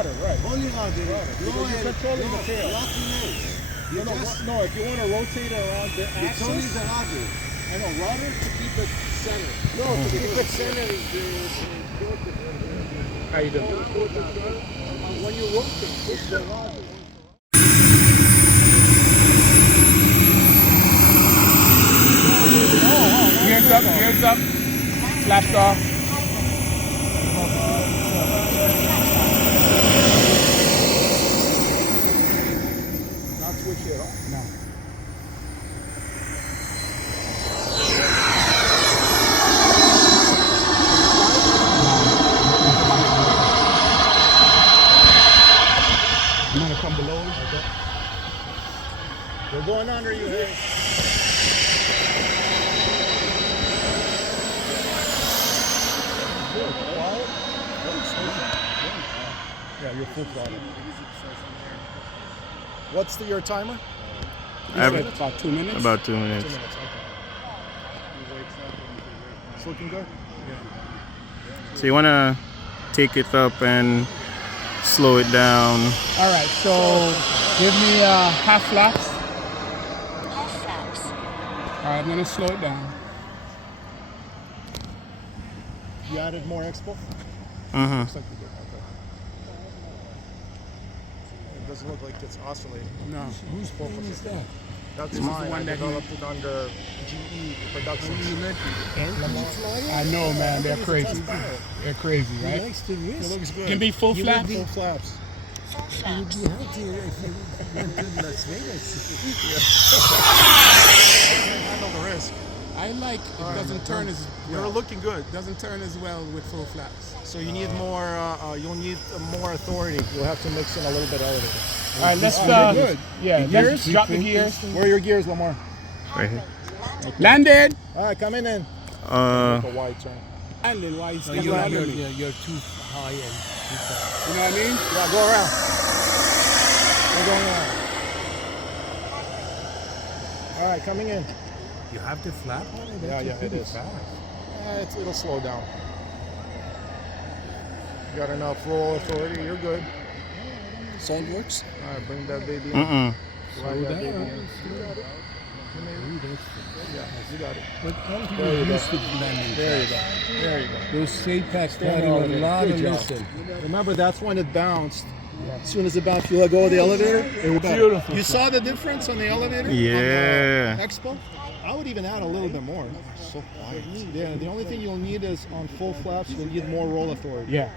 rudder, right. Only rudder. Because you're controlling the tail. No, if you want to rotate it around the axis. It's only the rudder. I know, rudder to keep it centered. No, to keep it centered is How you doing? when you rotate, it's the rudder. Gears up, flaps off. Not switch it off? No. I'm gonna come below. Okay. We're going under you, hey. Yeah, you're full throttle. What's your timer? About 2 minutes? About 2 minutes. 2 minutes, okay. It's looking good? So you want to take it up and slow it down. All right, so give me half flaps. Half flaps. All right, I'm going to slow it down. You added more expo? Uh-huh. Looks like you did, okay. It doesn't look like it's oscillating. No. Whose phone is that? That's This is the mine. one I that developed it under GE Productions. I know, man, they're crazy. They're crazy, right? It looks good. Give me full flaps. Full flaps. Full flaps. Handle the risk. I like it doesn't turn as You're well. looking good. Doesn't turn as well with full flaps. So you need more. You'll need more authority. You'll have to mix in a little bit elevator. All right, let's good. yeah, let's drop the gears. Where are your gears, Lamar? Right here. Landed. All right, come in. A wide turn. Landed. Why you You're too high and too fast. You know what I mean? Yeah, go around. We're going around. All right, coming in. You have the flap on it? Yeah, it pretty is. fast. It'll slow down. You got enough roll authority. You're good. Sound works? All right, bring that baby in. Mm-mm. Slide that baby in. That's Yeah, you got it. But how do There you you go. use the landing There you flaps? go. There you go. Those state packs Stand carry a elevator. lot Good of job. listen. Remember, that's when it bounced. As soon as it bounced, you let go of the elevator. It was Beautiful. You saw the difference on the elevator? Yeah. On the Expo? I would even add a little bit more. So quiet. Yeah, the only thing you'll need is on full flaps, you'll need more roll authority. Yeah.